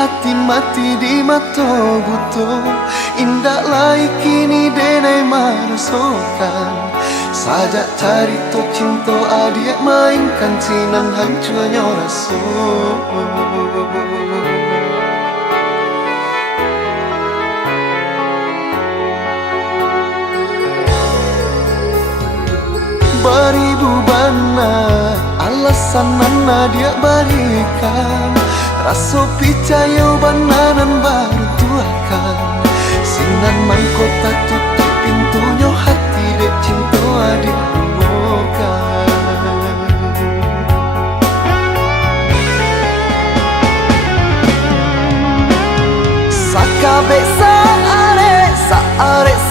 hati mati di mata buto. Indah lai kini denai merasakan. Sajak cari to cinta adik mainkan cinan hancurnya rasa. Beribu bana alasan nana dia berikan. Rasa percaya bananan baru tuakan. Sinan mangkota tutup pintunya hati dek cinta adik bukan. Sakabek saare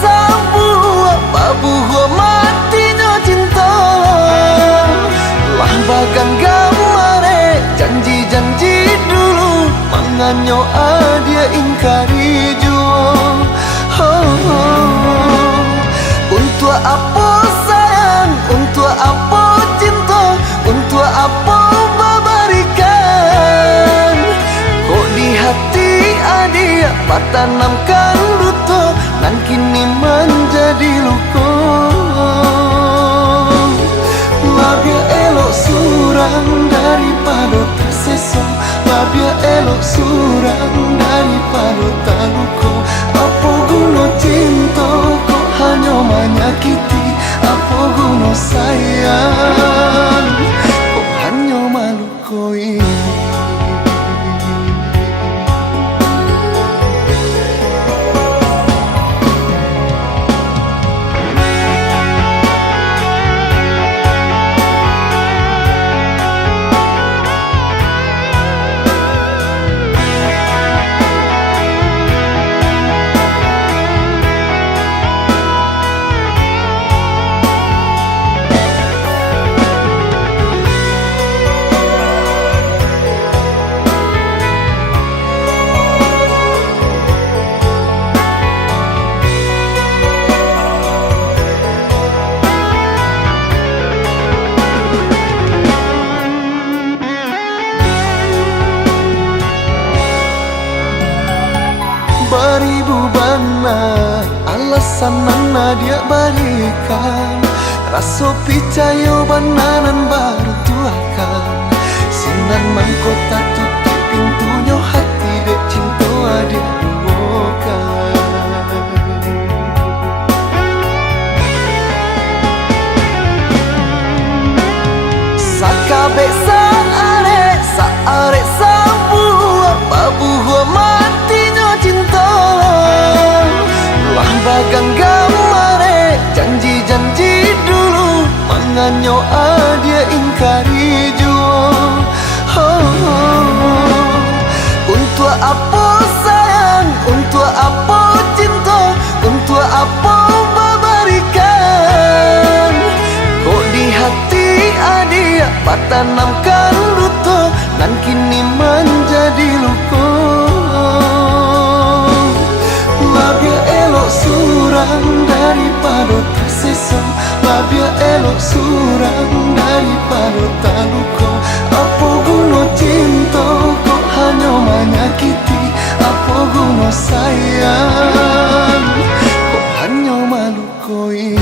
sabuah babuh matinya cinta. Lah bagan gamare janji-janji dulu manganyo dia ingkari jua. Untuk apa sayang, untuk apa cinta, untuk apa memberikan. Kok di hati adik tanamkan luto, nan kini menjadi luka. Labia elok surang daripada tersesat. Labia elok surang daripada tak luka. Apa guna cinta kok hanya menyakiti. Apa guna sayang kok hanya malu koi. Beribu bana alasan nana dia berikan. Rasa percaya bananan baru tuakan. Sinan mangkota tutup pintunya hati dek cinta adik bukan. Sakabek saare sabuah babuh matinya cinta. Lah bagang gamare janji-janji dulu manganyo dia ingkari jua. Untuk apa sayang, untuk apa cinta, untuk apa memberikan. Kok di hati adik tanamkan luto, nan kini menjadi luka. Labia elok surang daripada tersesat. Labia elok surang daripada tak luka. Apa guna cinta kok hanya menyakiti. Apa guna sayang kok hanya malu koi.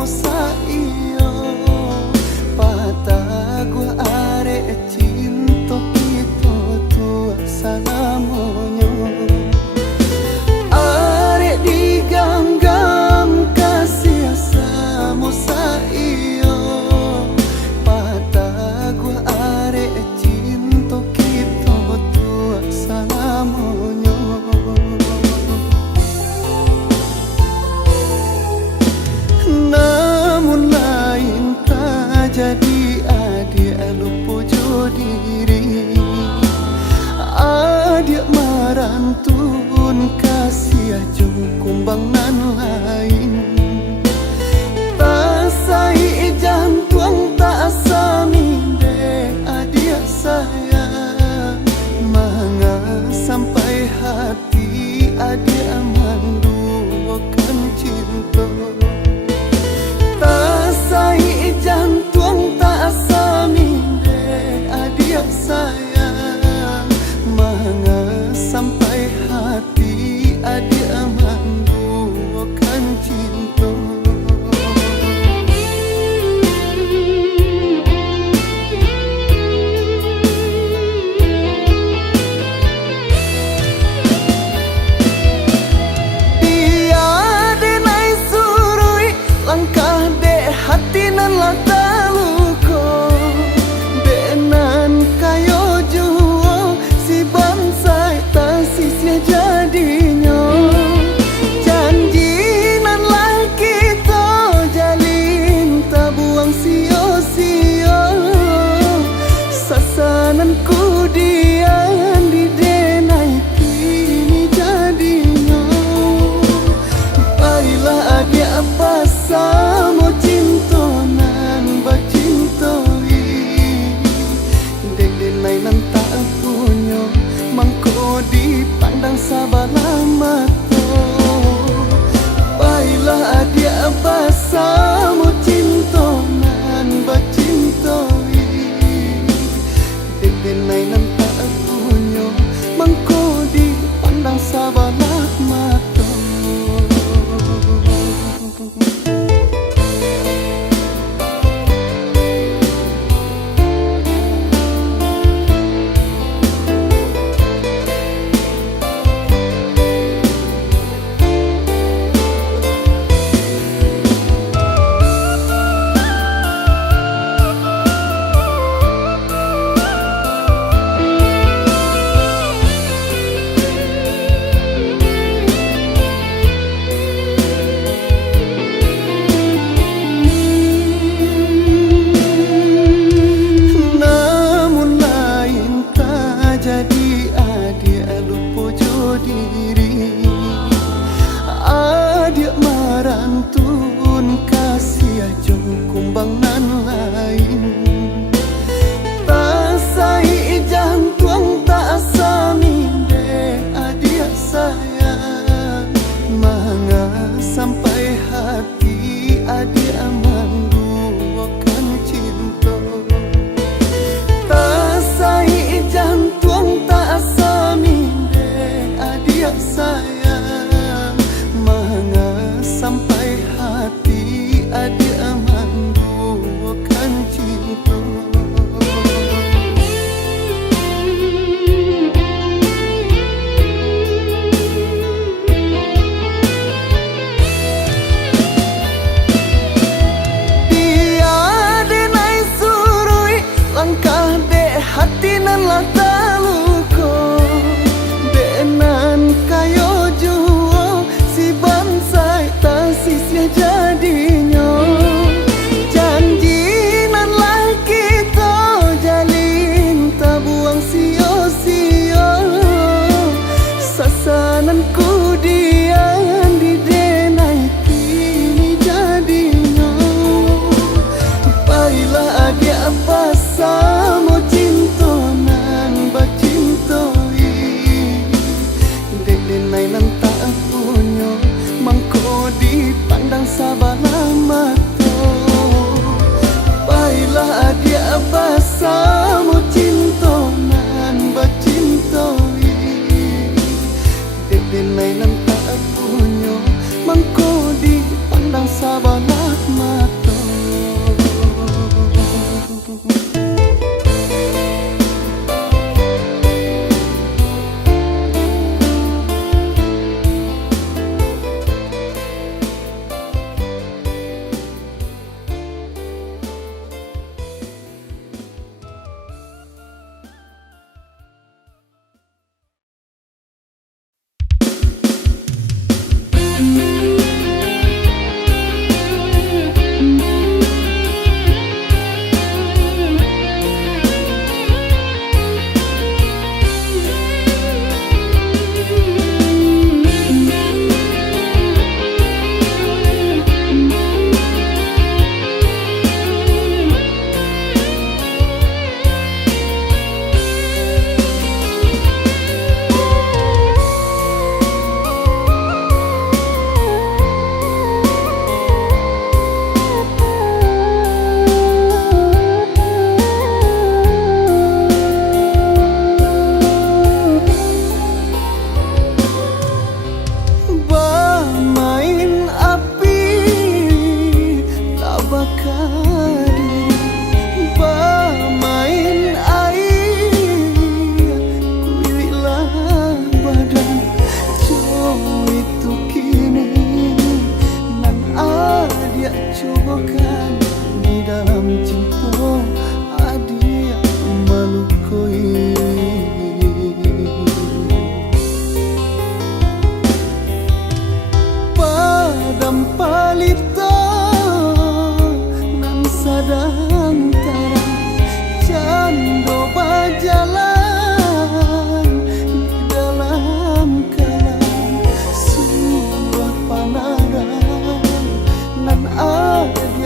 mosa iyo pata gua are cinta kita tua salamonyo are diganggam kasih sama iyo pata gua are cinta kita tua salamonyo namun lain tak jadi adik lupa diri adik marantun kasih jung kumbang nan lain tak sai jantung tak asami dek adik sayang manga sampai hati adik manduakan cinta sai jantung tak asami dek adik sayang manga sampai hati adik manduakan cinta dia denai surui langkah hati nan lata luko denan kayo juo si bansai tak sisnya jadinya janji nan lah kita jalin tak buang sio-sio sasananku dian di denai kini jadinya baiklah adik apa sama cintonan bacintoi dek denai nan tak punya mangko dipandang sabalah mata baiklah adik apa sama cintonan bacintoi dek denai nan tak punya mangko dipandang sabalah mata jadi adik lupa diri adik marantun kasih jung kumbang nan lain tak sai jantung tak asami dek adik sayang manga sampai hati adik manduakan cinta tak sai jantung tak asami dek adik sayang manga sampai hati adik manduakan cinta dia denai surui langkah dek hati nan lata luko denan kayo juo si bansai tak sisnya jadinya janji nan lah kita jalin tak buang sio-sio sasananku dian di denai kini jadinya baiklah adik apa sama cintonan bacintoi dek denai nan tak punya mangko dipandang sabalah mata baiklah adik apa sama cintonan bacintoi dek denai nan tak punya mangko dipandang sabalah mata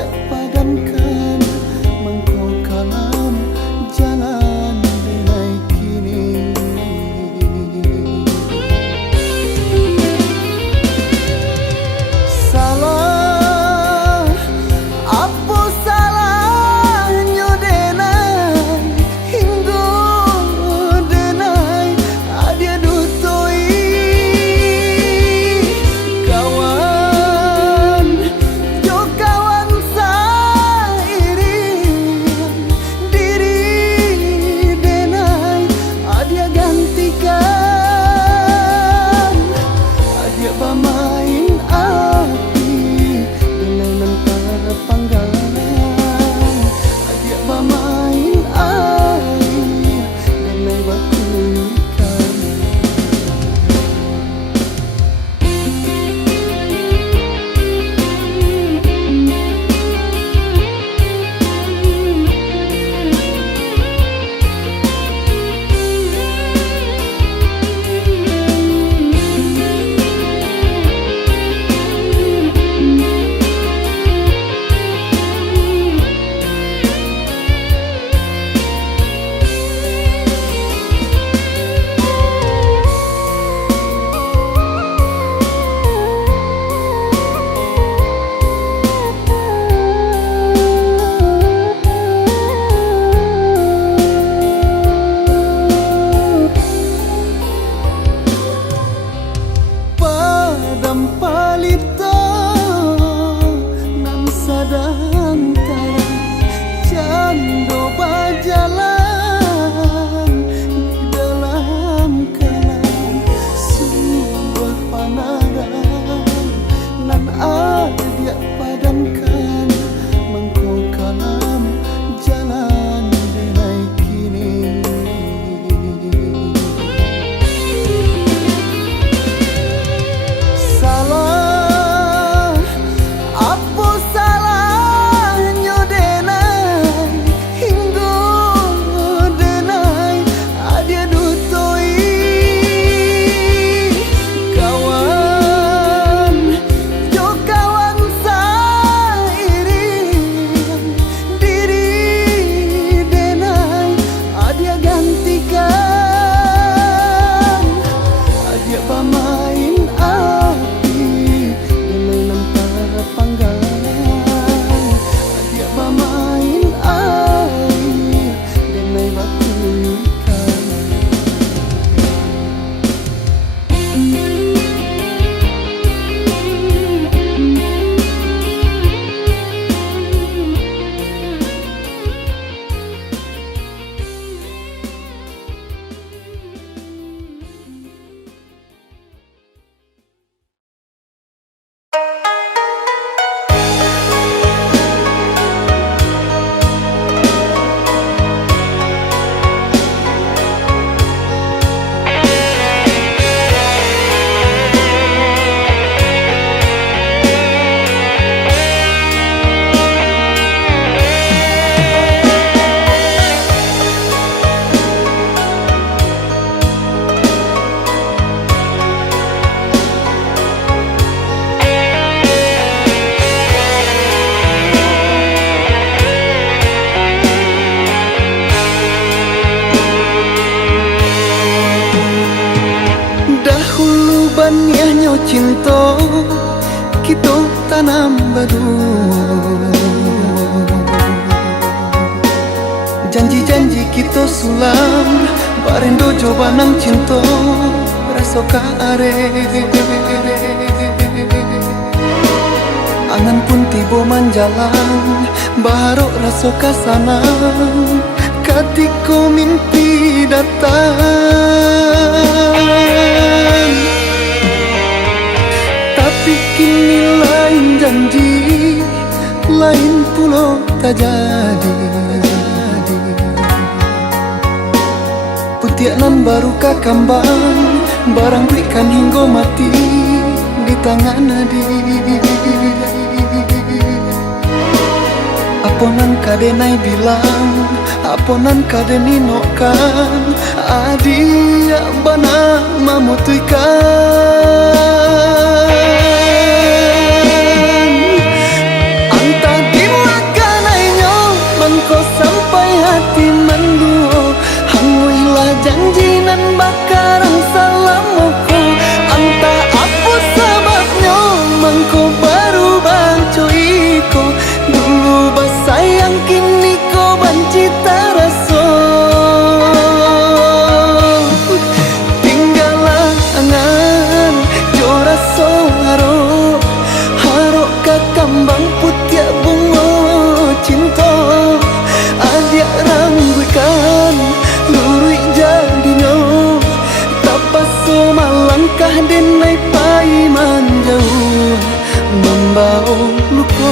dia padamkan mangko kalam jalan denai kini. Salah apa salahnya denai hingga denai adia dutoi kawan jo kawan sairing diri denai adia gantikan adia bamain api denai nang panggang adia bamain air denai bakuyukan. Padam palita nan sadang tarang cando bajalan di dalam kalam sebuah panaran nan adia padamkan mangko kalam jalan denai kini. Salah apa salahnya denai hingga denai adia dutoi kawan jo kawan sairing diri denai adia gantikan adia bamain api denai nampak panggang adia bamain air denai bakuyukan. Dahulu banyaknya cinta kita tanam baru, janji-janji kita sulam barendo coba nang cinta rasa kaare. Angan pun tiba manjalan baru rasa kasanang ketika mimpi datang. Tapi kini lain janji, lain pulau tak jadi. Putianan baru kakambang, barang berikan hingga mati di tangan nadi. Aponan kadenai bilang, aponan kadeni nokan, adia bana memutuikan. Anta di luko.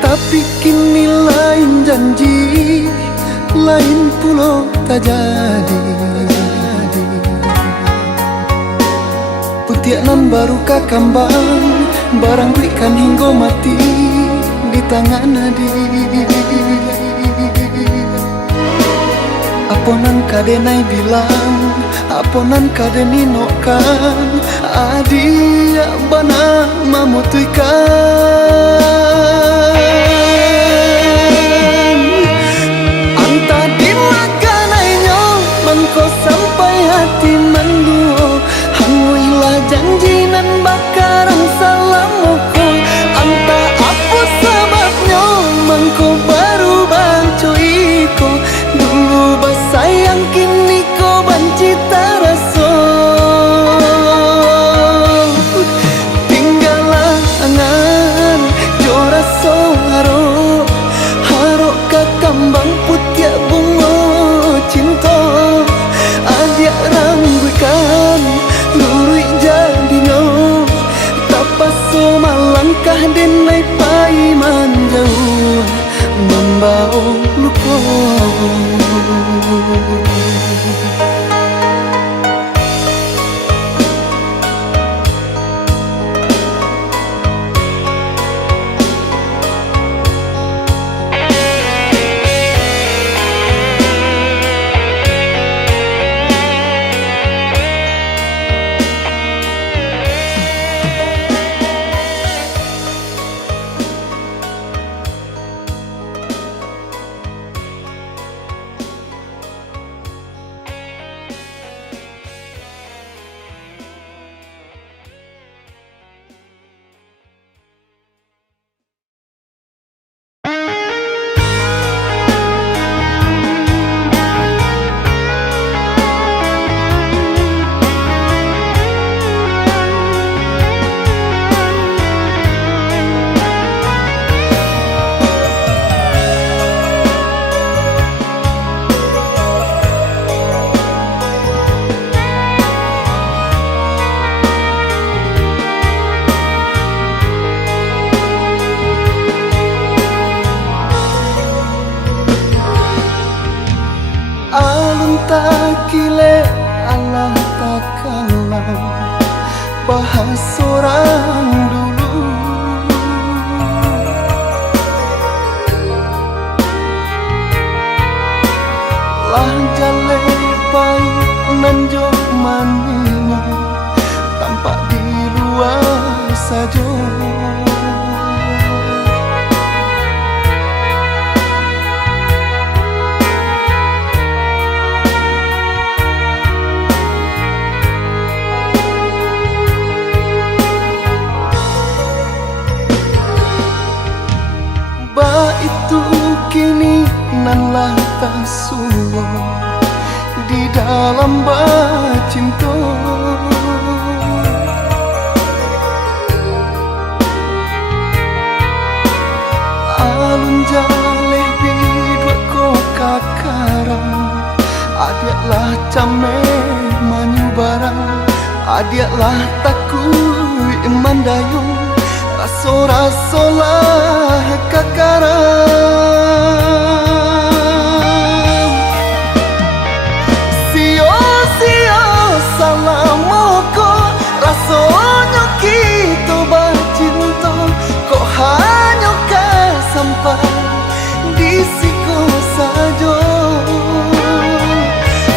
Tapi kini lain janji, lain pulau tak jadi. Putianan baru kakambang, barang berikan hingga mati di tangan adi. Aponan kadenai bilang, aponan kadeni nokan, adi bana memutuikan. Anta dimakanainya, mangko sampai hati menduo. Hanguilah janji nan bakarang salamoko. Anta apa sebabnya, mangko baru bancoiko. Dulu basayang kini ko banci taraso. Tinggalah angan jora soharo, haro kakambang putih bungo cinta. Adia rangguikan lurui jadinya, tapaso malangkah denai pai manjauh, membau luko. Takile Allah takalam, bahas orang dulu. Lah jale pai nanjok manina, tampak di luar saja. Itu kini nan lah tak suwa di dalam bacinta. Alun jaleh bidua ko kakarang, adiaklah came manyubarang, adiaklah takui mandayung. Raso-rasolah kakarang, sio-sio salamoko. Rasanya kita bercinta, kok hanya sampai di siku saja.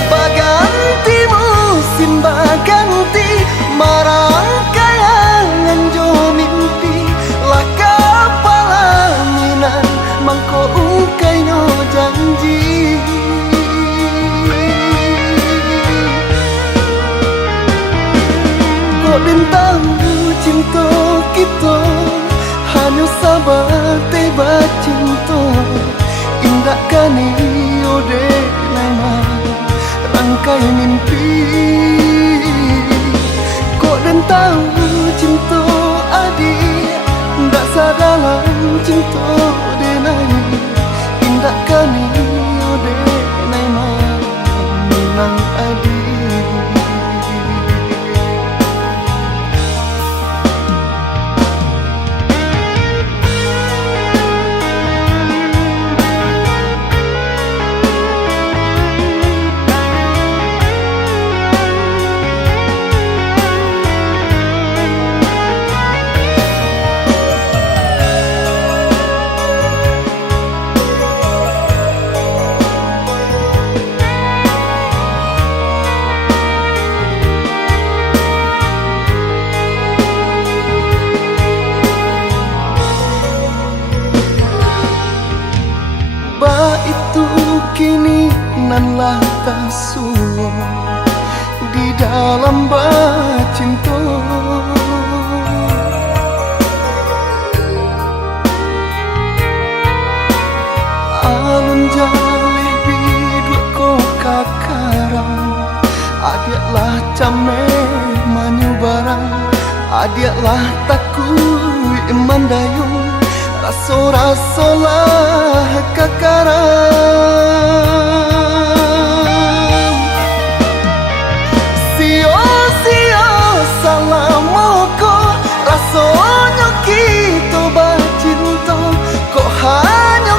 Baganti musim baganti, marang kayangan jo mimpi. Lah kepala mina kani ode nama rangkai mimpi. Kok den tahu cinta adik ndak sadalam cinta denai indak kani ode nama minang adik. Itu kini nan lah tasuo di dalam bacinto. Alun jaleh biduk ko kakarang adiaklah came manyu barang adiaklah takui mandayung raso-raso lah kakarang. Sio-sio salamoko rasonyo kita bacinto. Kok hanya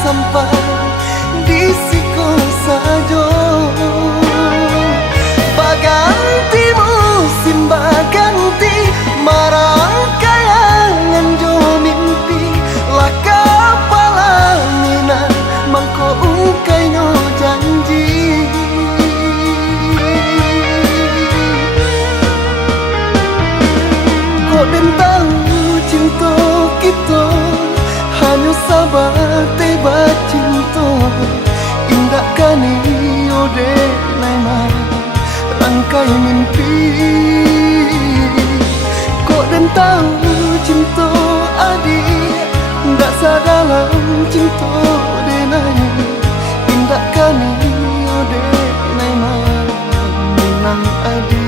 sampai di siko sajo. Baganti musim baganti marang kayangan jo mimpi. Laka palaminan mangko ungkainya janji. Kok den tahu cinta kita hanya sabar teba cinta. Indak kani ode nama rangkai mimpi. Kok den tahu cinta adik ndak sadalam cinta denai indak kani ode nama minang adik.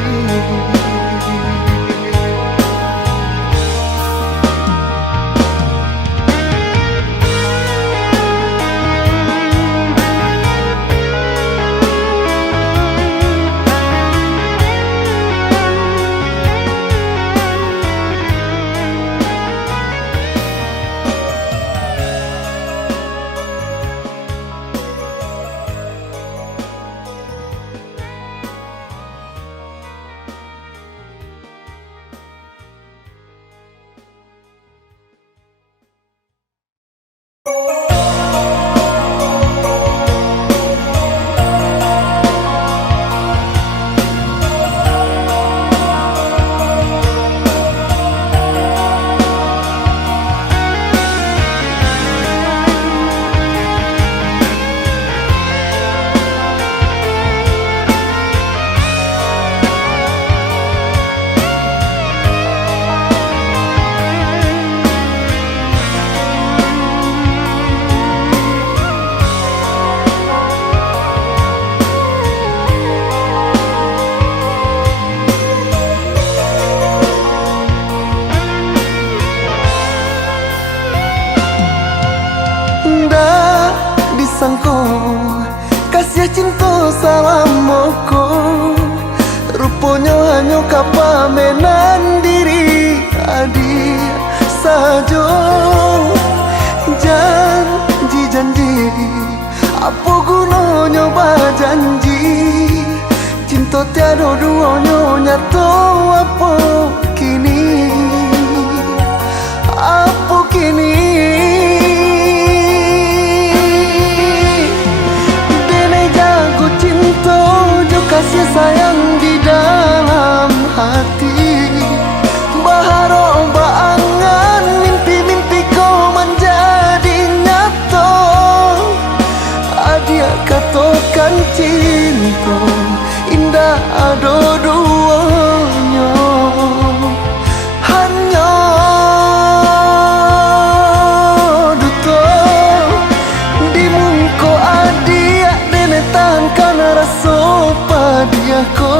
Sangko kasih cinta salam moko rupanya hanya kapamenan diri adik sajo. Janji apa gunanya janji cinta tiada duanya nyata apa kini kasih sayang di dalam hati. Baharo baangan mimpi-mimpi kau menjadi nyata. Adia katakan cinta indah ada duanya. Hanya duta di diako.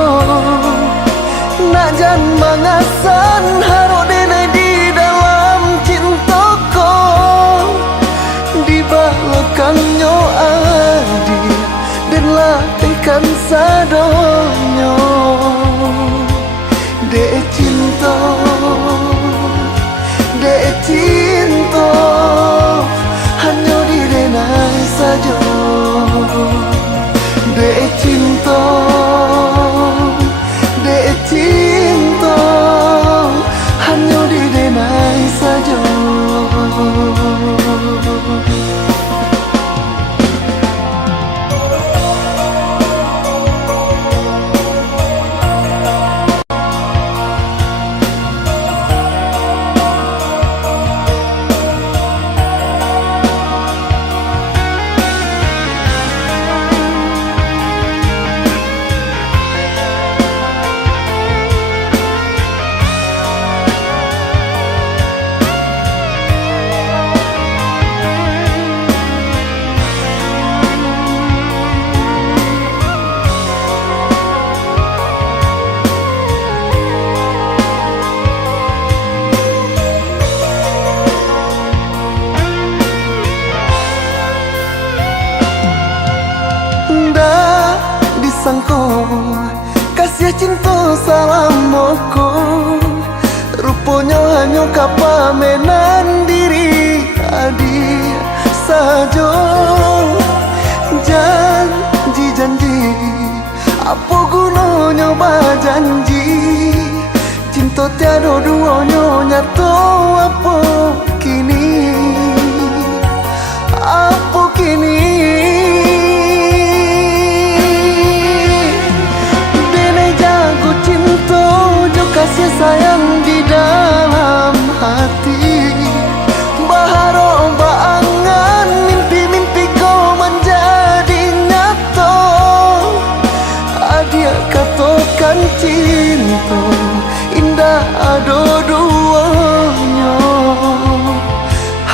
Nak jan mangasan harok denai di dalam cintoko. Di belakangnya adi dan latihkan sadonyo. Dek cinta, dek cinta, hanya di denai saja. Dek cinta, dek cinta, hanya di denai saja. Sangko kasih cinta salam moko, rupanya hanya kapamenan diri adi sajo. Janji apa gunanya janji, cinta tiada duanya nyato. Apa kini, apa kini? Kasih sayang di dalam hati, baharo baangan mimpi-mimpi kau menjadi nyata. Adia katakan cinta indah ada duanya,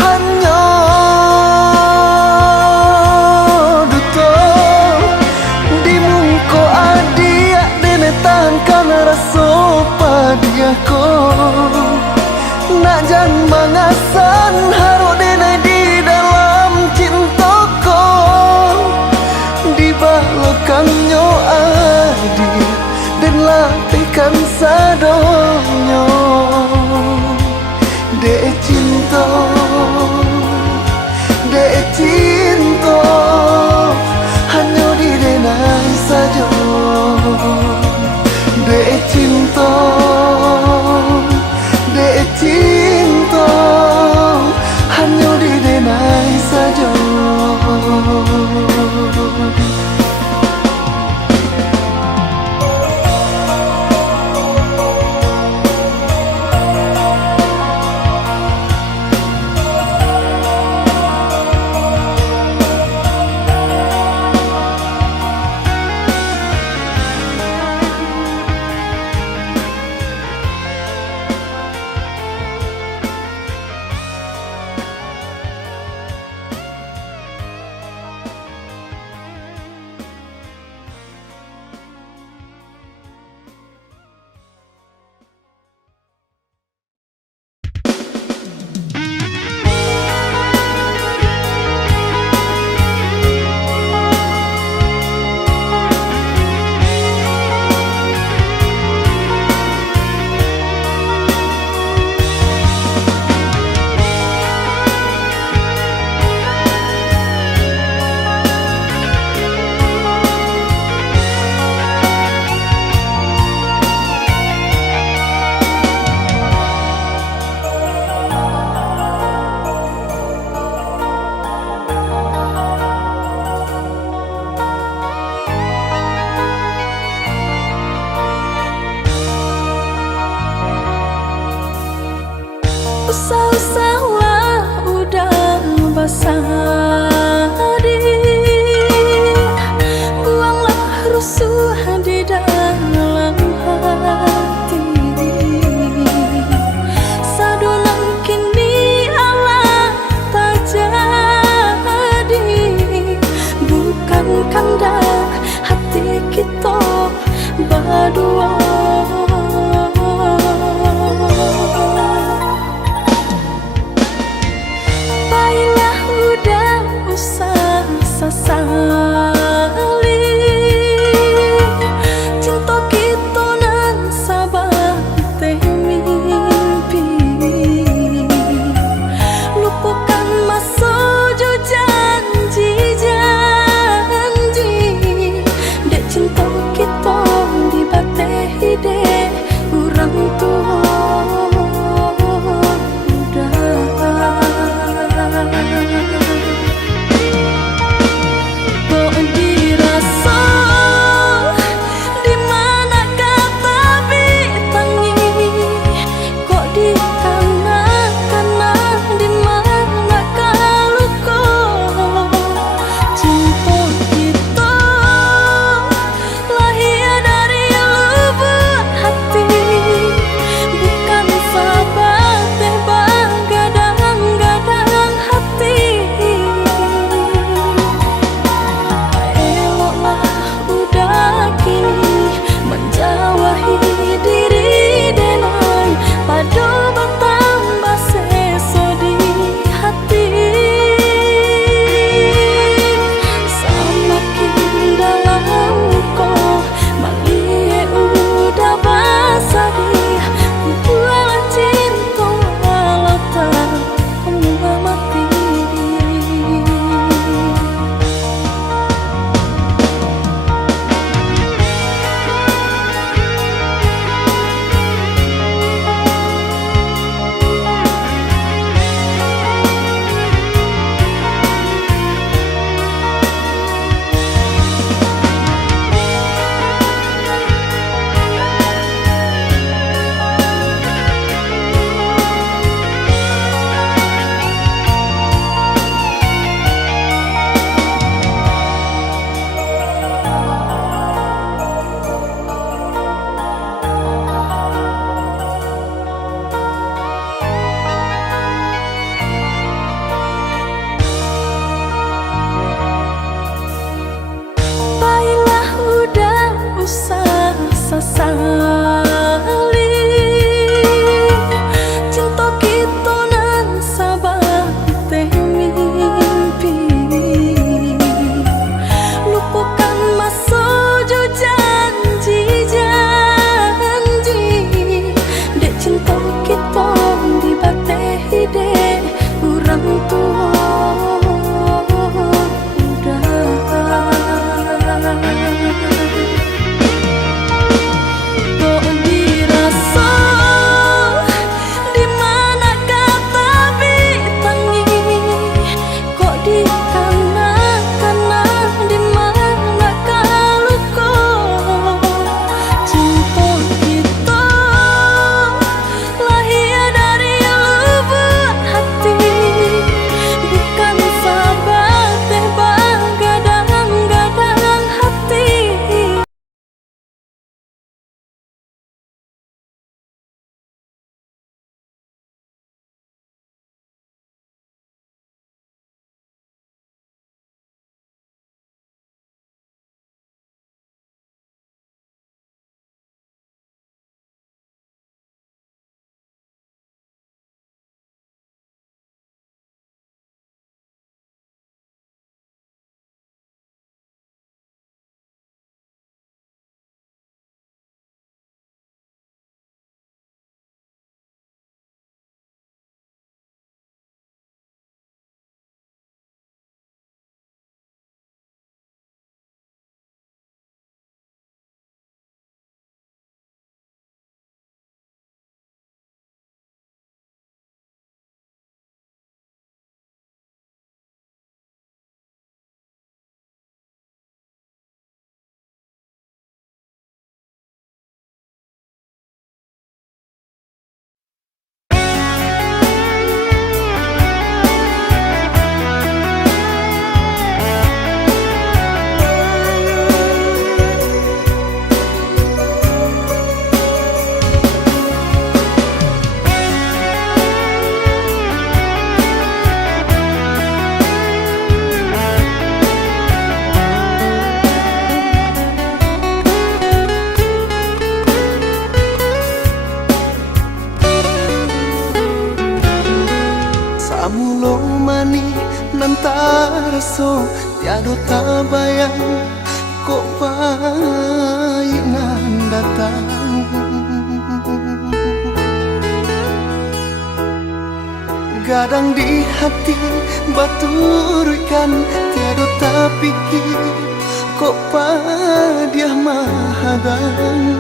hanya duto di mungko adia denetangkan rasa diako. Nak jan mangasan harok denai di dalam cintoko. Di belakangnya adi dan latihkan sadonyo. Dek cinta, dek cinta, hanya di denai saja. Dek cinta, dek cinta, hanya di denai saja. tiada tabayang kok bayangan datang. Gadang di hati baturkan tiada tapikir kok padiah mahadang.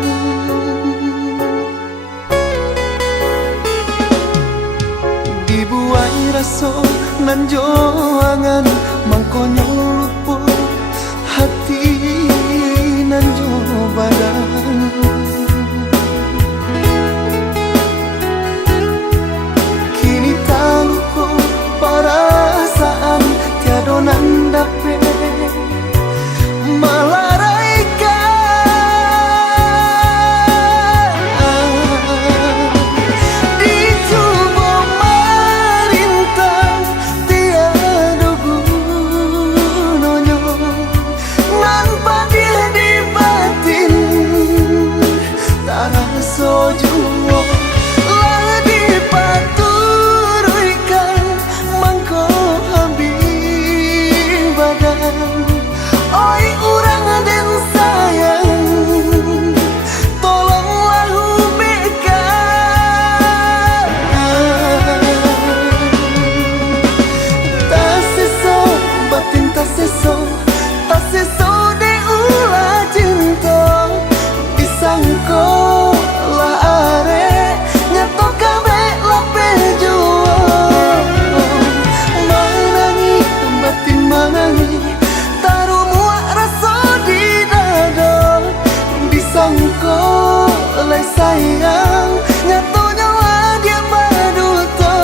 Dibuai raso nan joangan mangkonyo lupo hati nan jo badan. Kini taluko perasaan tiada nan dape melaraikan. Di tubuh merintang tiada gunanya nan padih di batin tak rasa jua lah dipaturkan mangko habis badan. Oi urang dan sayang, tolonglah hubungkan. Tak seso batin tak seso de ulah cinta disangko lah are nyato kabe lah pejuang. Manangi batin manangi taruh muak rasa di dada disangko oleh sayang nyato nyawa dia baduto.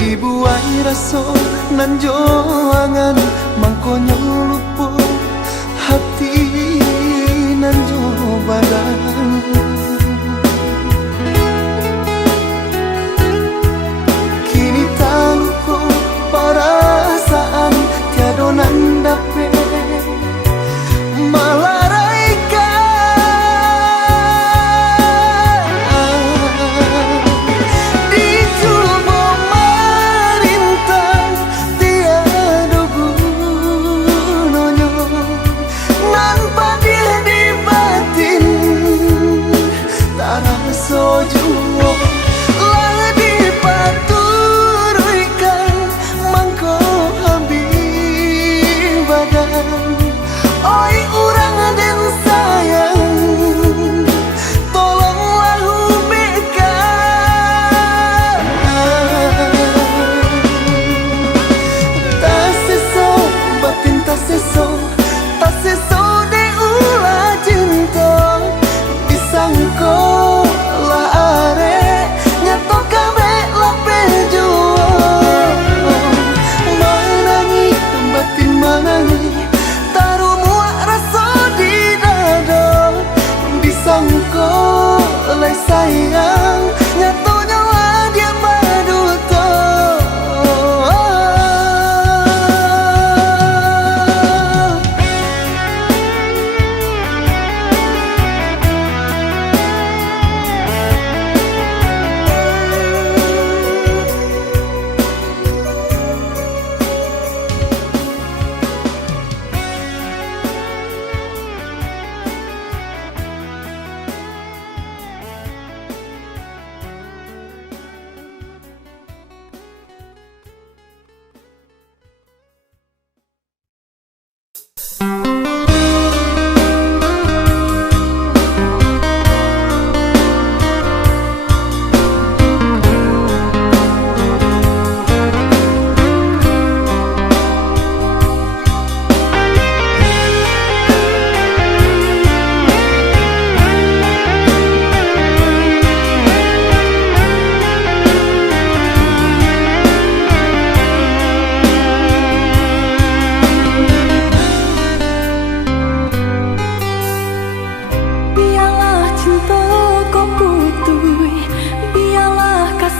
Dibuai raso nan joangan mangkonyo lupo hati nan jo badan. Kini taluko perasaan tiada nan dape melaraikan. Di tubuh merintang tiada gunanya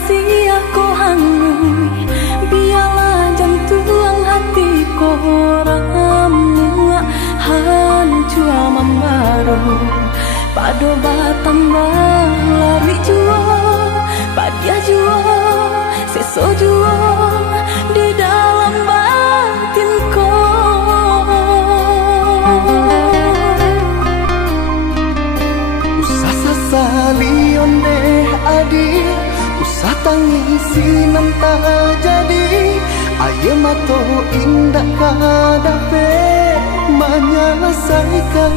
kasih aku hangui, biarlah jantung hati koramu hancur membaru. Pado batambah lari jua, padia jua, seso jua di dalam batinku. Usah sasali onde adi, usah tangisi nanta jadi. Ayo mato indah kadape menyelesaikan.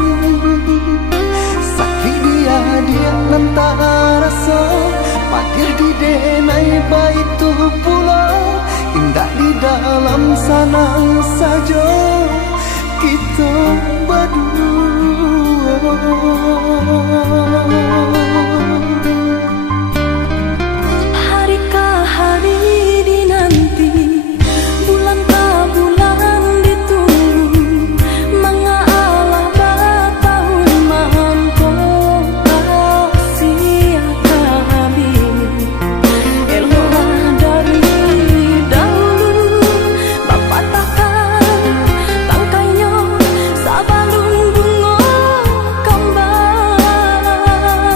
Sakit dia nanta rasa, padir di denai baitu pulau. Indah di dalam sana saja kita berdua. Harikah hari dinanti, bulan tak bulan ditunggu, mengalah bertahun mangkau kasih kami. Eloklah dari dahulu, Bapa takkan tangkainya sabalun bunga kembang.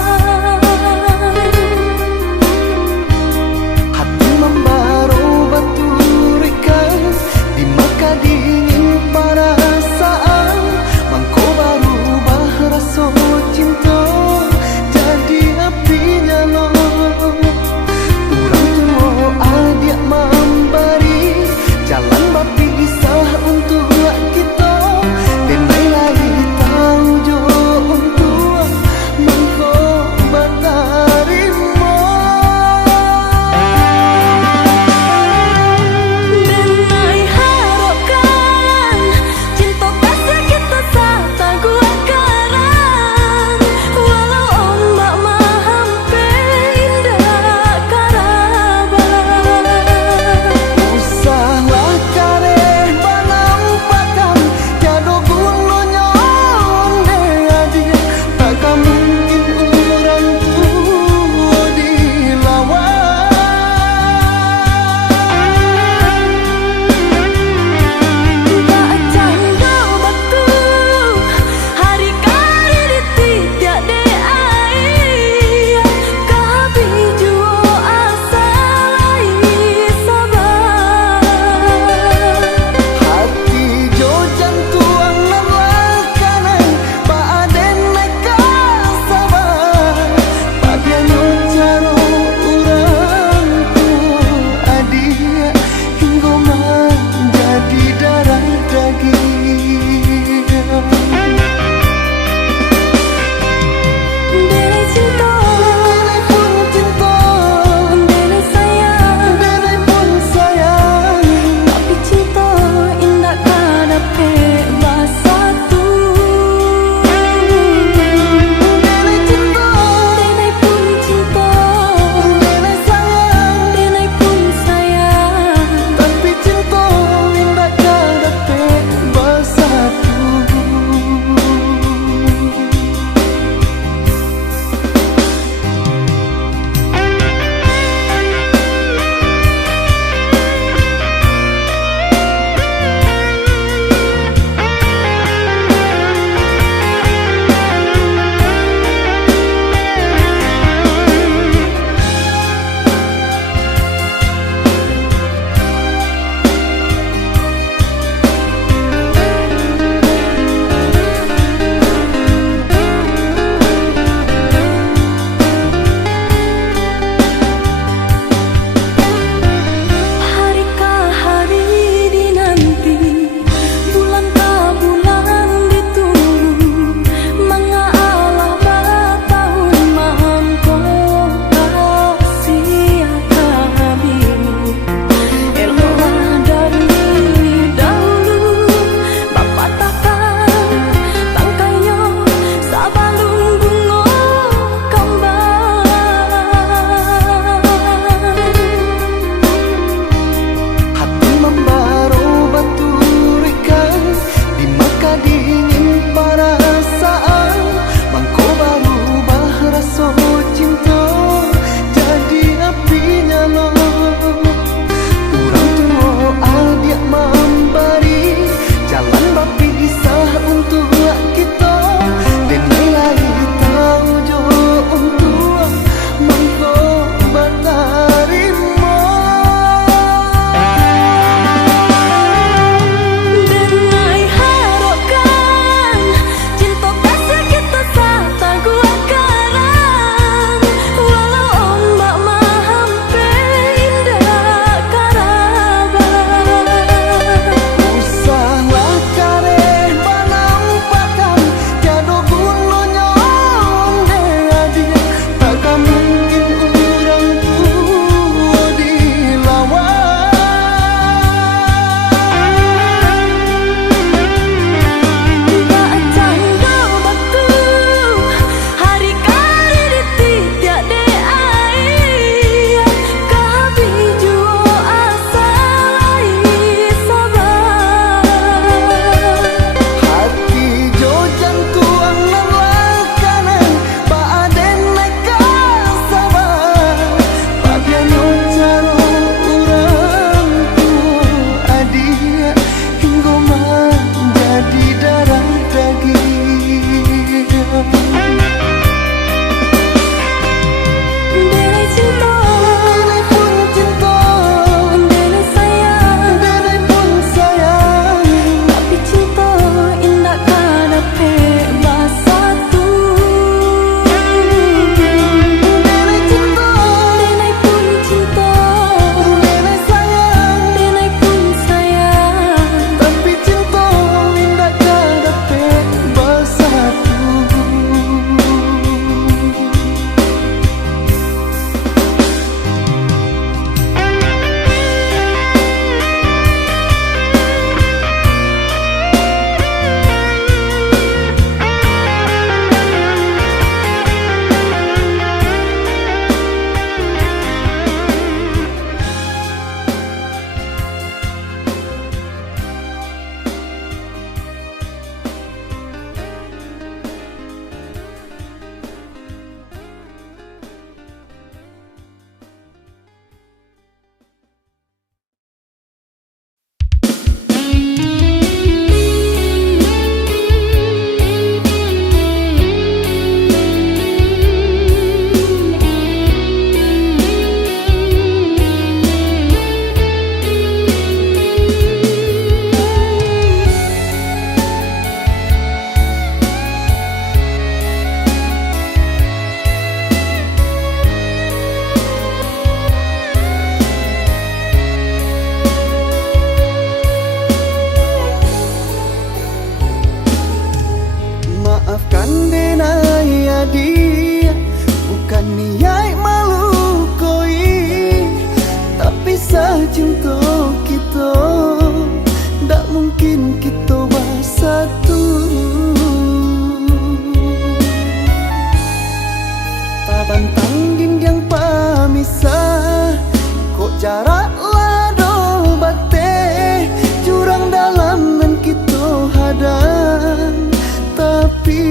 cinta kita, ndak mungkin kita bersatu. Tabantang dinding pamisah, kok jarak lado bate, jurang dalam nan kita hadang, tapi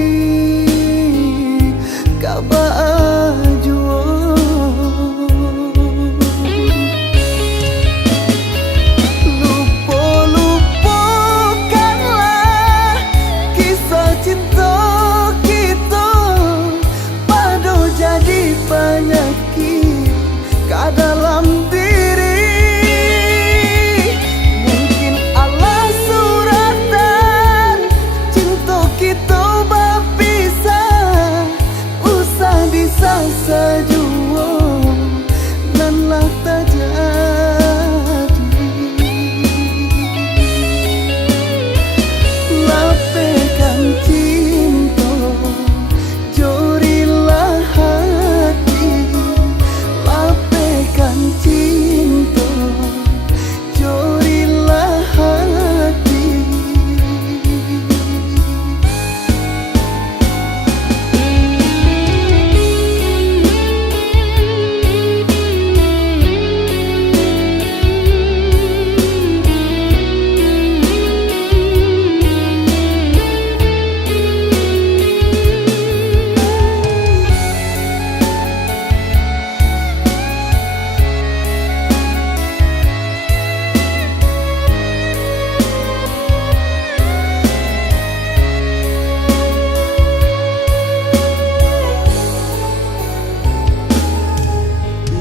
gak baju. Lupa-lupakanlah kisah cinta kita, padu jadi penyakit ke dalam diri. Mungkin Allah suratan cinta kita berpisah, usah disasa jua nan lah terjadi. Lapehkan cinta, jorilah hati. Lapehkan cinta, jorilah hati.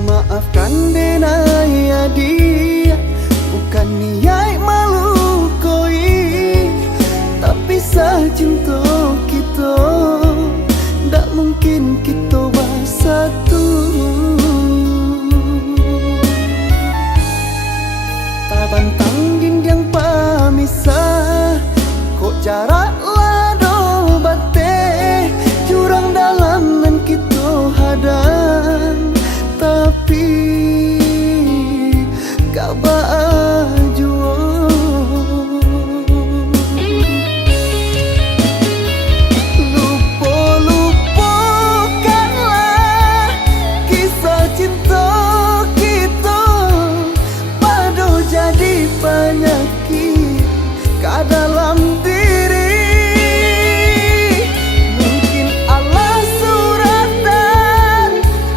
Maafkan denai adik, bukan niat malu koi, tapi sah cinta kita, ndak mungkin kita bersatu. Tabantang dinding pamisah, kok jarak lado bate, jurang dalam nan kita hadang, tapi gak baju. Lupa-lupakanlah kisah cinta kita, padu jadi penyakit ke dalam diri. Mungkin Allah suratan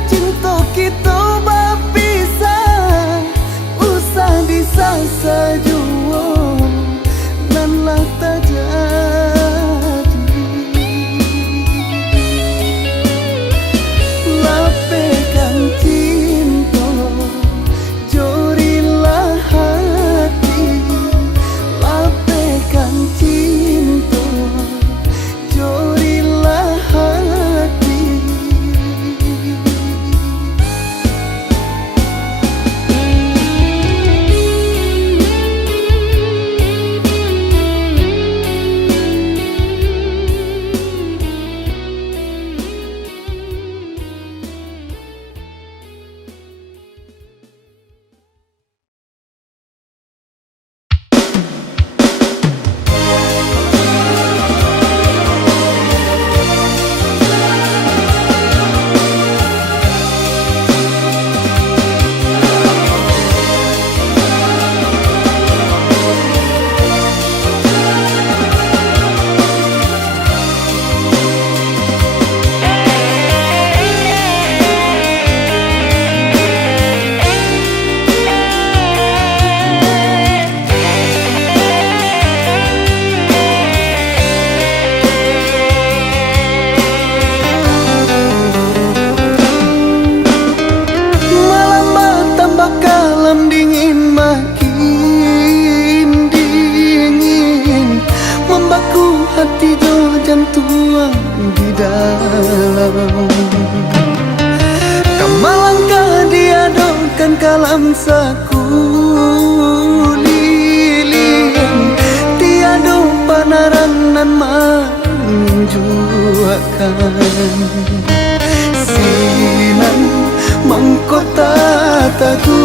cinta kita berpisah, usah disasa jua nan lah terjadi. Lapehkan cinta, jorilah hati. Lapehkan cinta, jorilah hati. kalam sakulilin tiada panaranan menjuakan sinan mangkota taku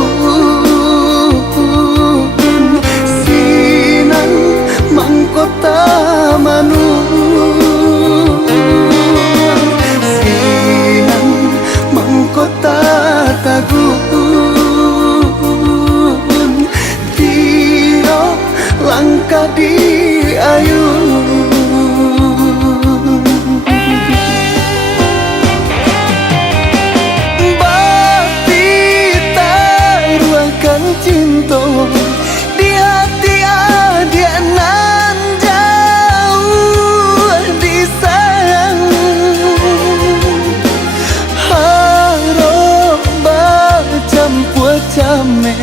came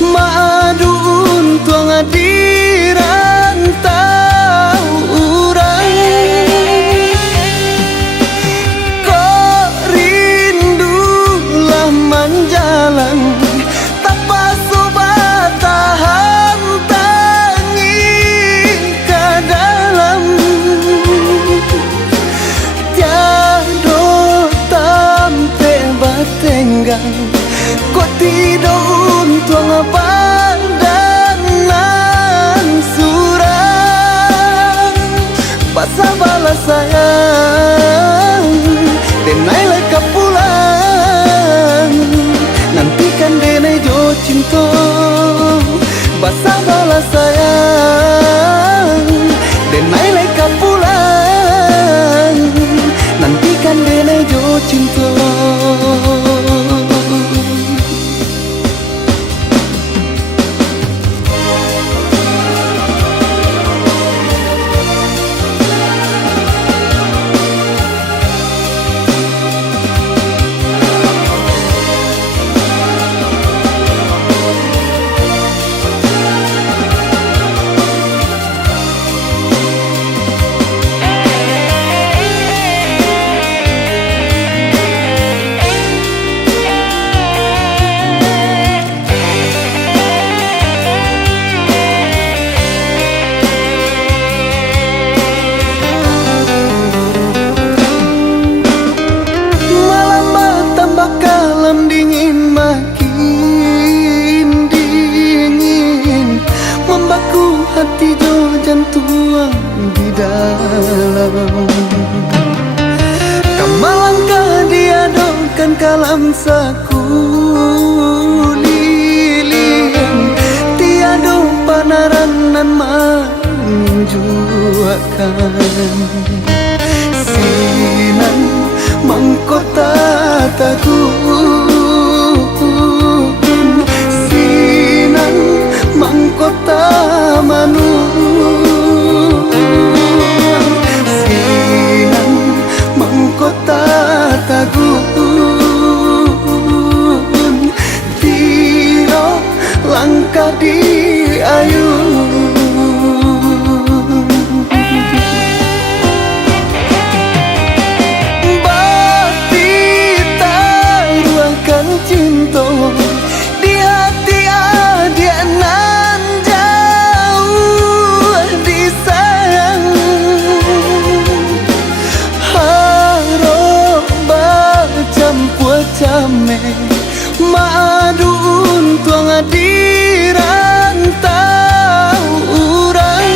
Madu untung adiran tahu urang Kok rindulah menjalan Tanpa sobat tahan tangi ke dalam Tiado tampe batenggang Kok tidak untung padanan surang Basa balas sayang Denai leka pulang Nantikan denai jo cinta Basa balas sayang Denai leka pulang Nantikan denai jo cinta Hati jo jantung di dalam Kamalangkah diadokan kalam saku lilian Tiado panaranan menjuakan Sinan mangkota tagun Sinan mangkota manu Sinan mangkota tagun Tiro langkah di ayun Bati taruahkan cinta Di hati adianan jauh disayang Harap bercampur came Madu untung adiran tahu urang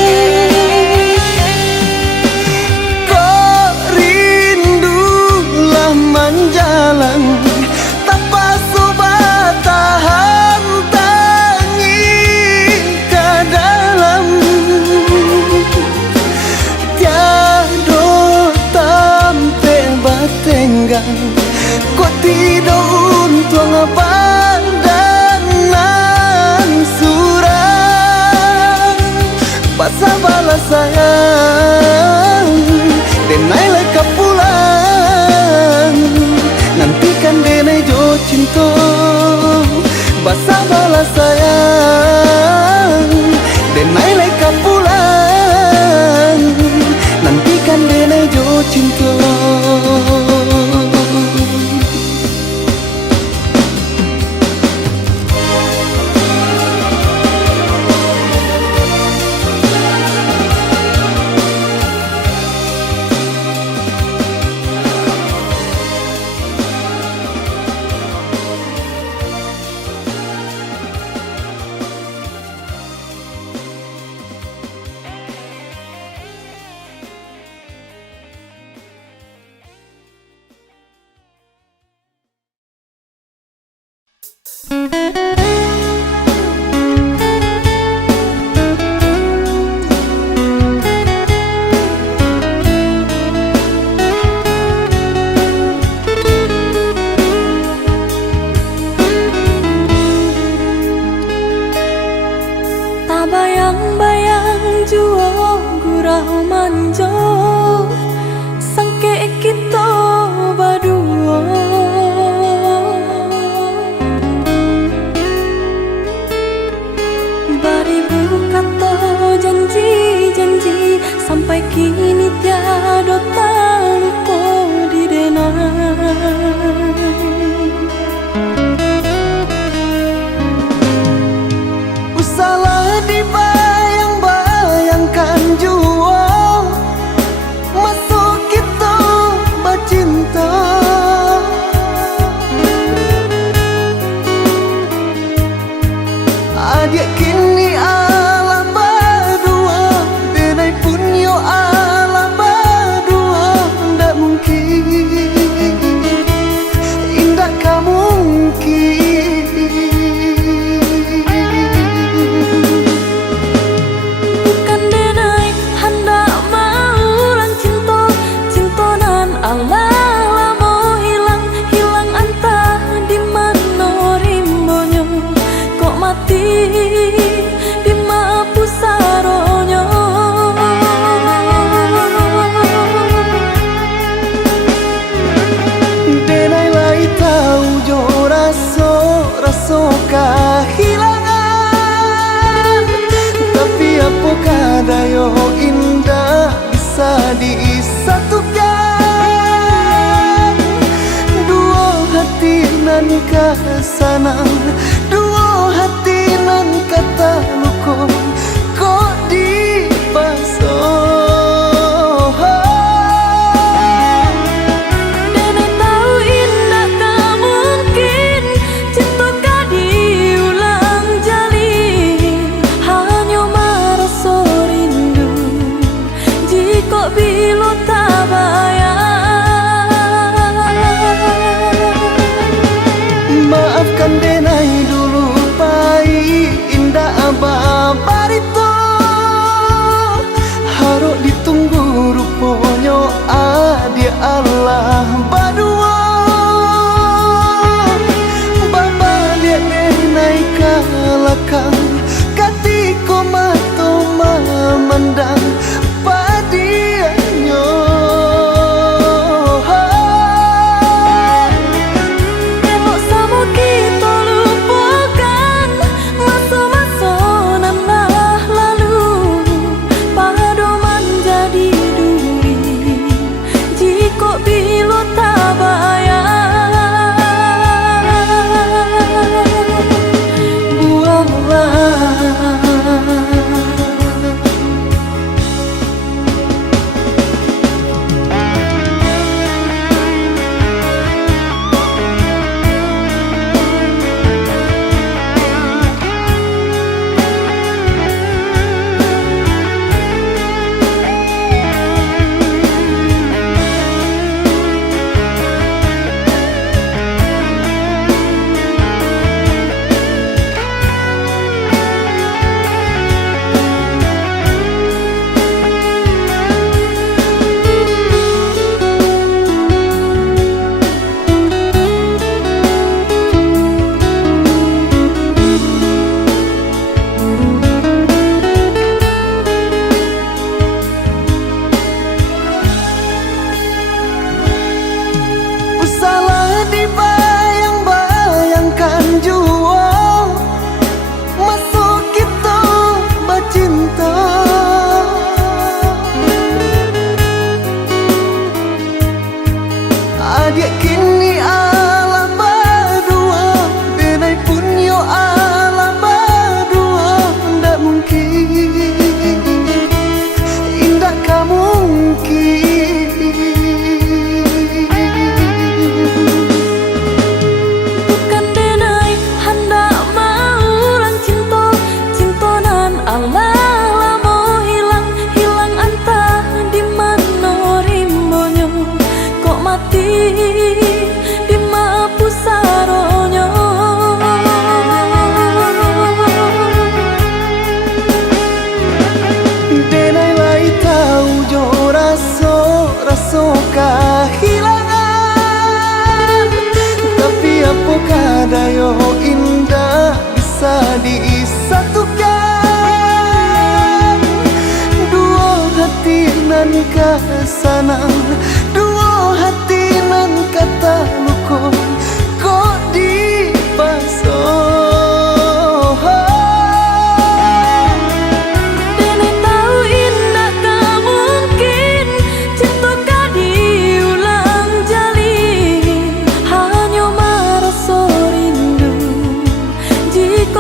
Kok rindulah menjalan Tanpa sobat tahan tangi ke dalam Tiado tampe batenggang Kok tidak untung padanan surang Basa balas sayang Denai leka pulang Nantikan denai jo cinta Basa balas sayang Denai leka pulang Nantikan denai jo cinta kini tiada talupo di denai. Salah dibayang-bayangkan jua masuk kita bercinta. Adik kini ala berdua, denai punyo ala berdua. Ndak mungkin, indah kamu mungkin. Bukan denai hendak maulang cinta, cinta nan Allah lamo hilang, hilang antah di mana rimbonyo. Kok mati di ma pusaronyo. Denai lai tahu jo raso kehilangan, tapi apakah dayo indah bisa disatukan. Dua hati nan kesanang, dua hati nan kata luko, kok dipasang. Denai tahu indah tak mungkin, cinta kah diulang jalin. Hanya merasa rindu, jika bila tak bayang. Maafkan denai dulu pai indah abah itu. Harus ditunggu rupanya adia Allah berdua. Bapa dia denai kalakang, katiko mata memandang padianya. Elok sama kita lupakan masa-masa nan dah lalu. Pado menjadi duri, jika bila tak bayang. Buanglah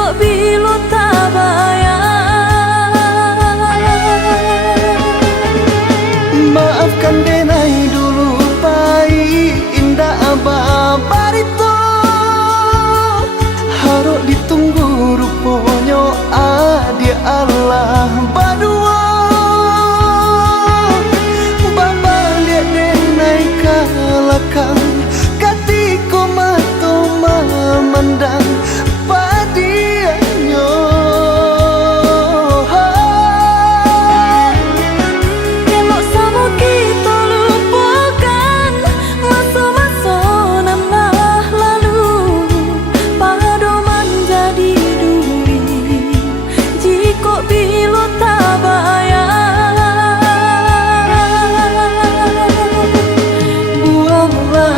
Jika bilo tak bayar. Maafkan denai dulu pai indah abah barito. Harok ditunggu rupanya dia Allah badua. Baba lihat denai kalakang katiko mato memandang padianyo. Elok sama kita lupakan masa-masa nan lah lalu. Padoman jadi duri jika bila tak bayar. Buanglah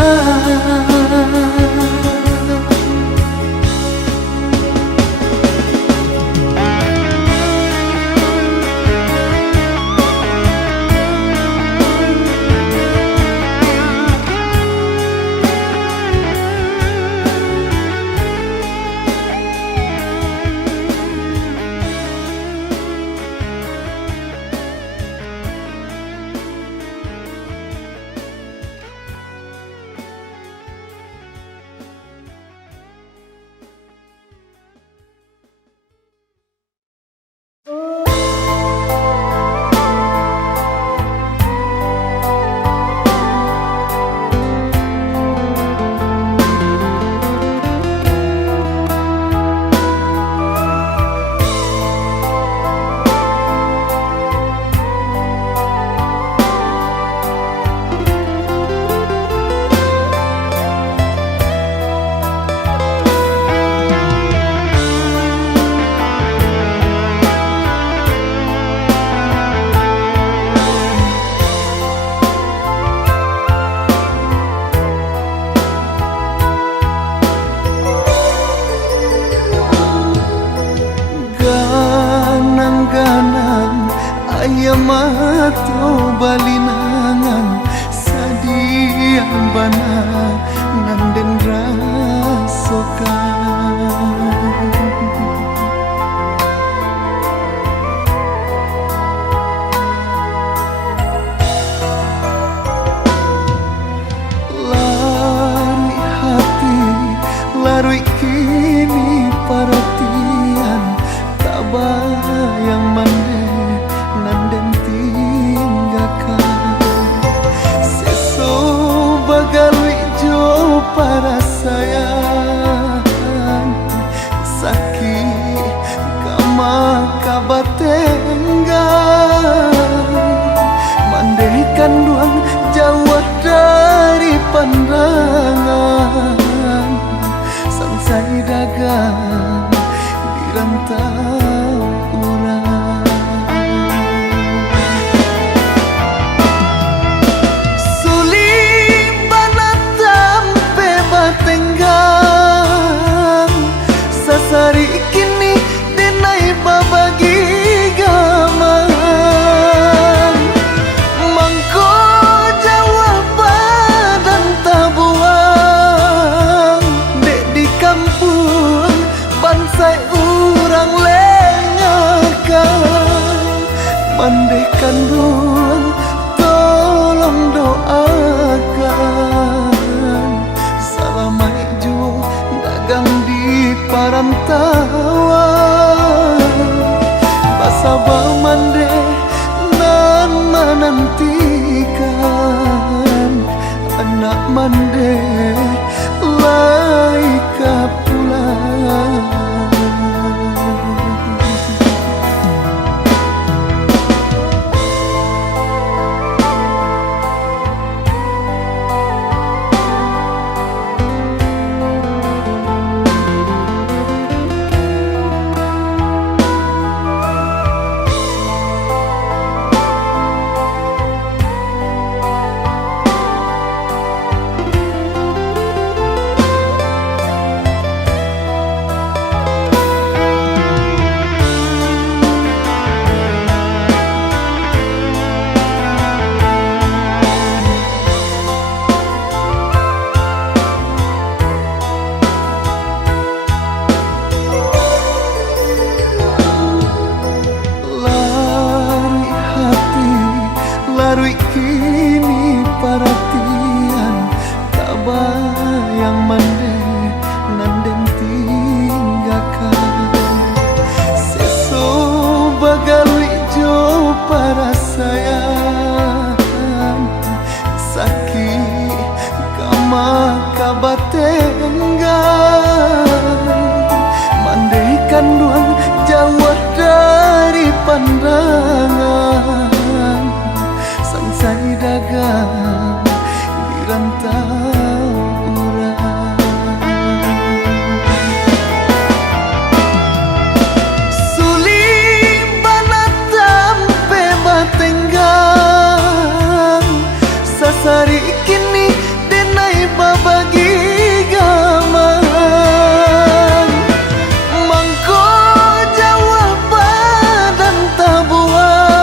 ganang-ganang ayam atau balinangan sadiang bana nanden rasokan. Larui hati, larui kini perhatian tak bayang mande nanden tinggalkan. Seso bagalui jo para sayang sakit kama kabatenggan. Mandekan duang jauh dari pandangan. Sansai dagang di rantau orang. Sulit banatam pe batenggang. Sasari kini denai babagi gaman. Mangko jawab badan tabuang. Dek di kampung bansai urang lengakan. Mandekan ruang tolong doakan. Salamai jo dagang di parantauan. Basabah mande nan menantikan. Anak mande laika pulang. kanduan jauh dari pandangan. Sangsai dagang di rantau urang. Sulit banatam pe batenggang sasari kini denai babagi gaman. Mangko jawaban dan tabuang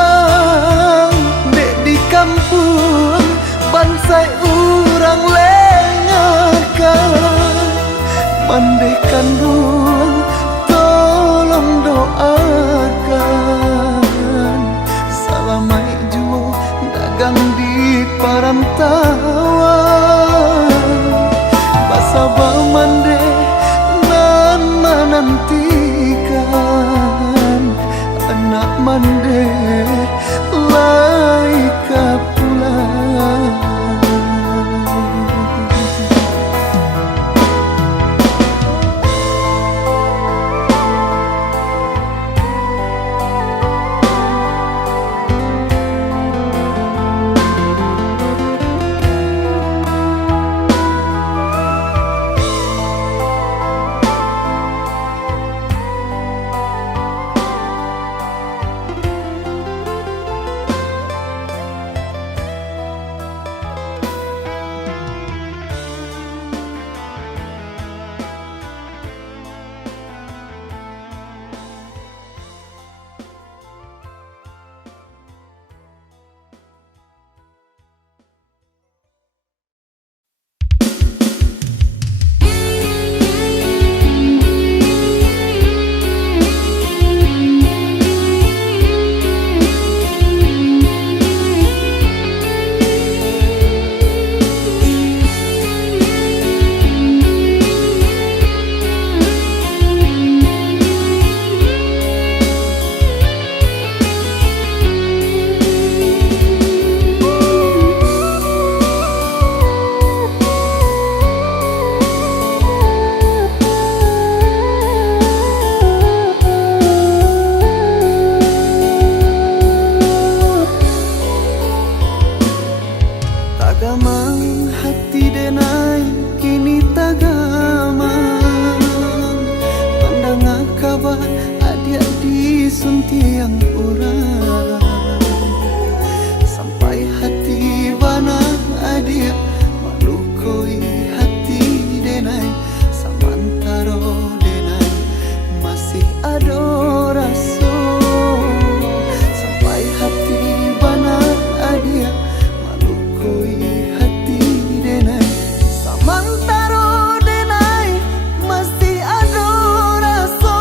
dek di kampung bansai urang lengakan. Mandekan ruang tolong doakan salamai juo dagang di perantauan. Basabah mande nan menantikan anak mande laika pulang. Tagamang hati denai kini tagamang. Pandang kabar adik di suntiang urang. Sampai hati bana adik malukoi hati denai. Samantaro denai masih ada rasa. Sampai hati bana adik malukoi hati denai. Samantaro denai masih ada rasa.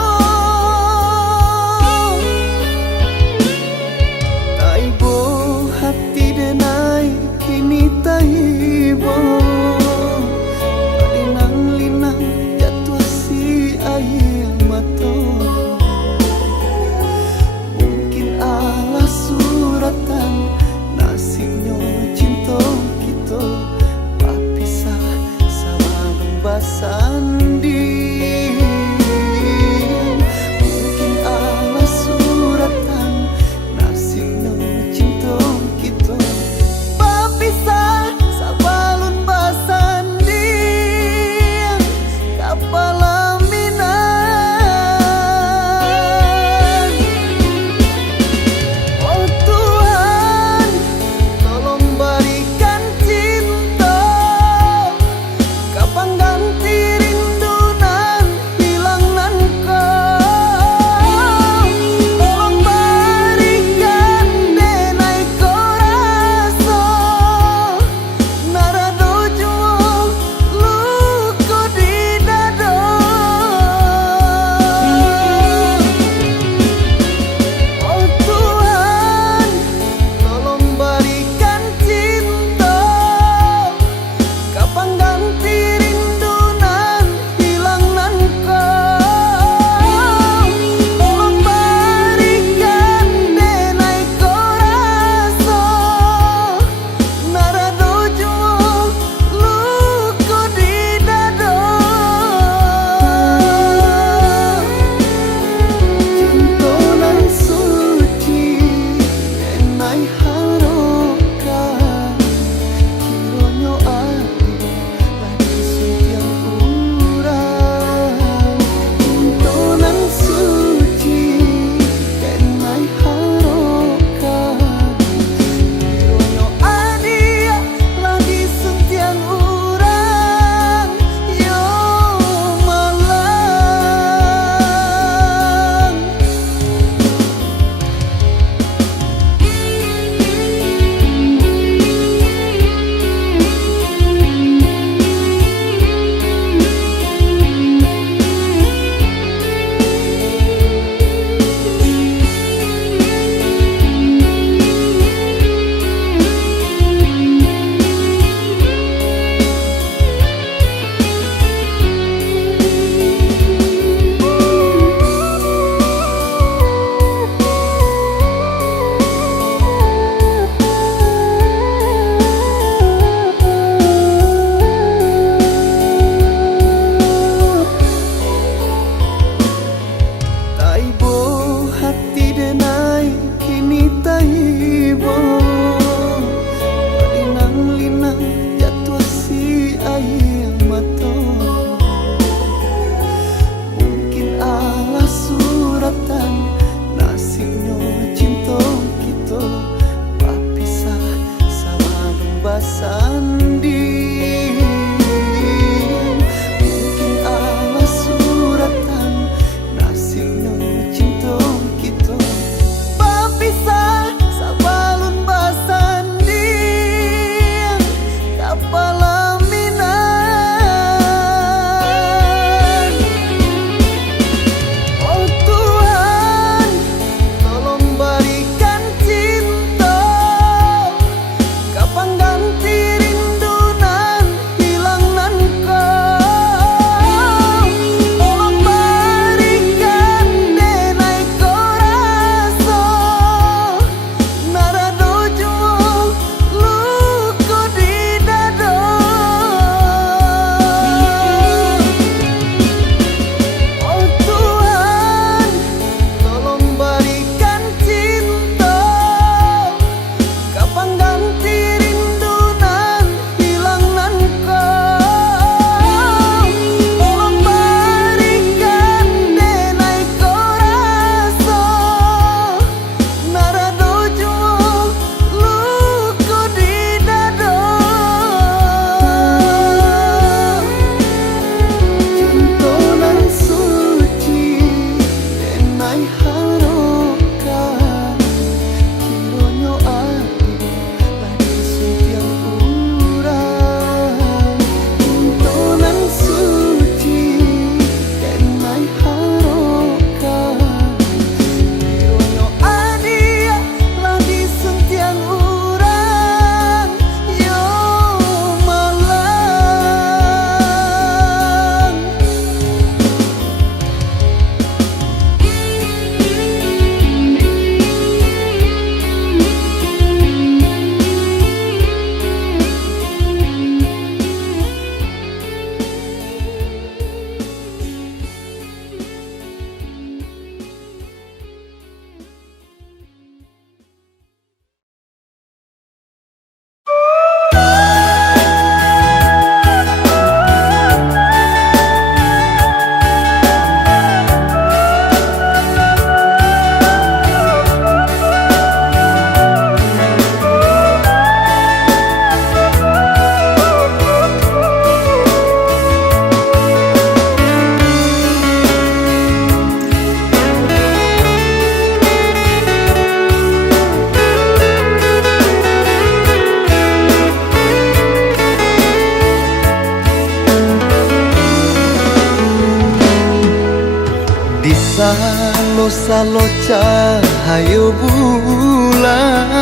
Salo-salo cahaya bulan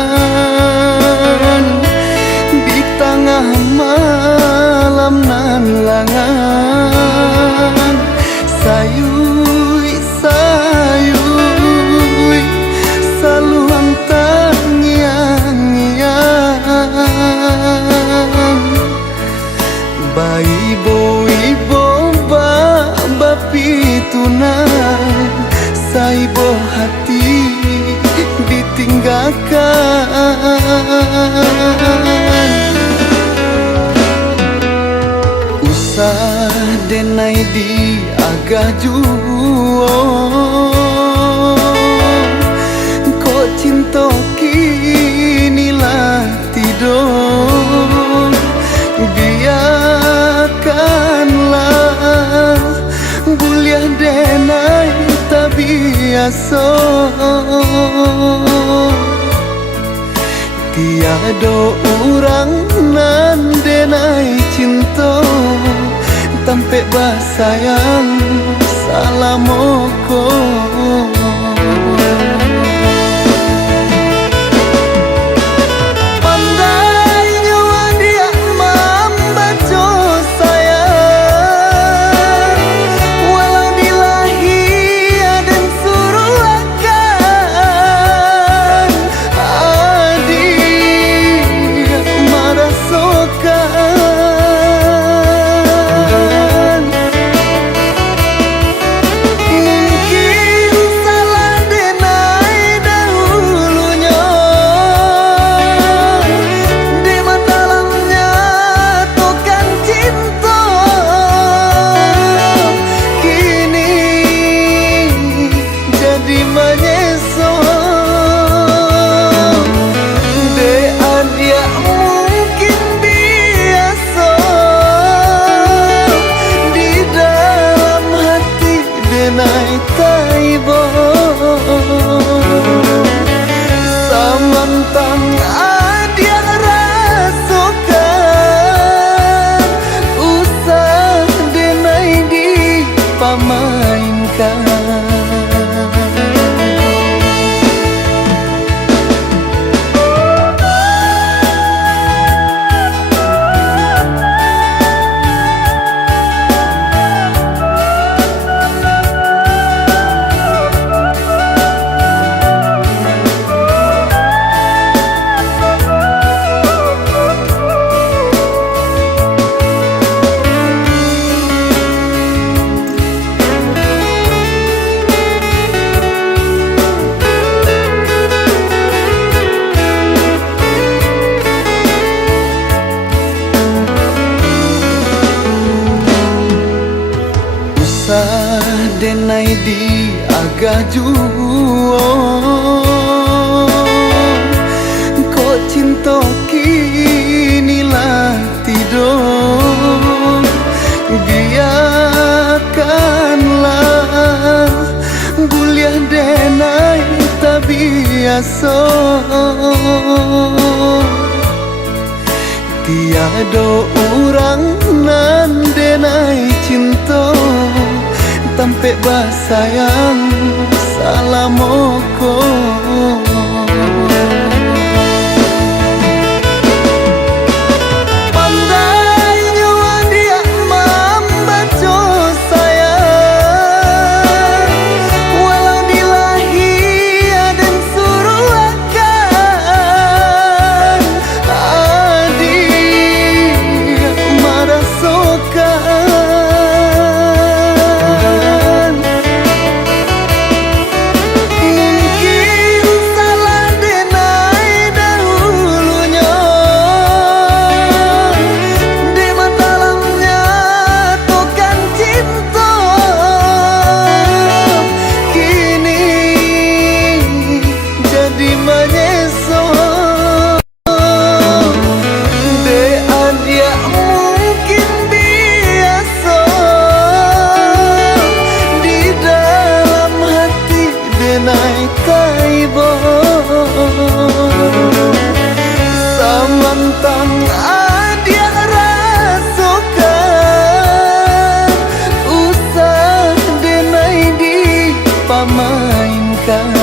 di tengah malam nan langan, sayui sayui saluang tangiang, bayi boy boba bapi tunang, saibo hati ditinggalkan. Usah denai di agak juo, kok cinta kinilah tidur, biarkanlah buliah denai tak biasa. Tiada orang nan denai cinta tampe basayang salamoko. Samantang adia rasakan, usah denai dipamainkan. Denai di agak juo, kok cinta kinilah tidur, biarkanlah buliah denai tak biasa. Tiada orang nan denai cinta tampe basayang salamoko. Mungkin mainkan.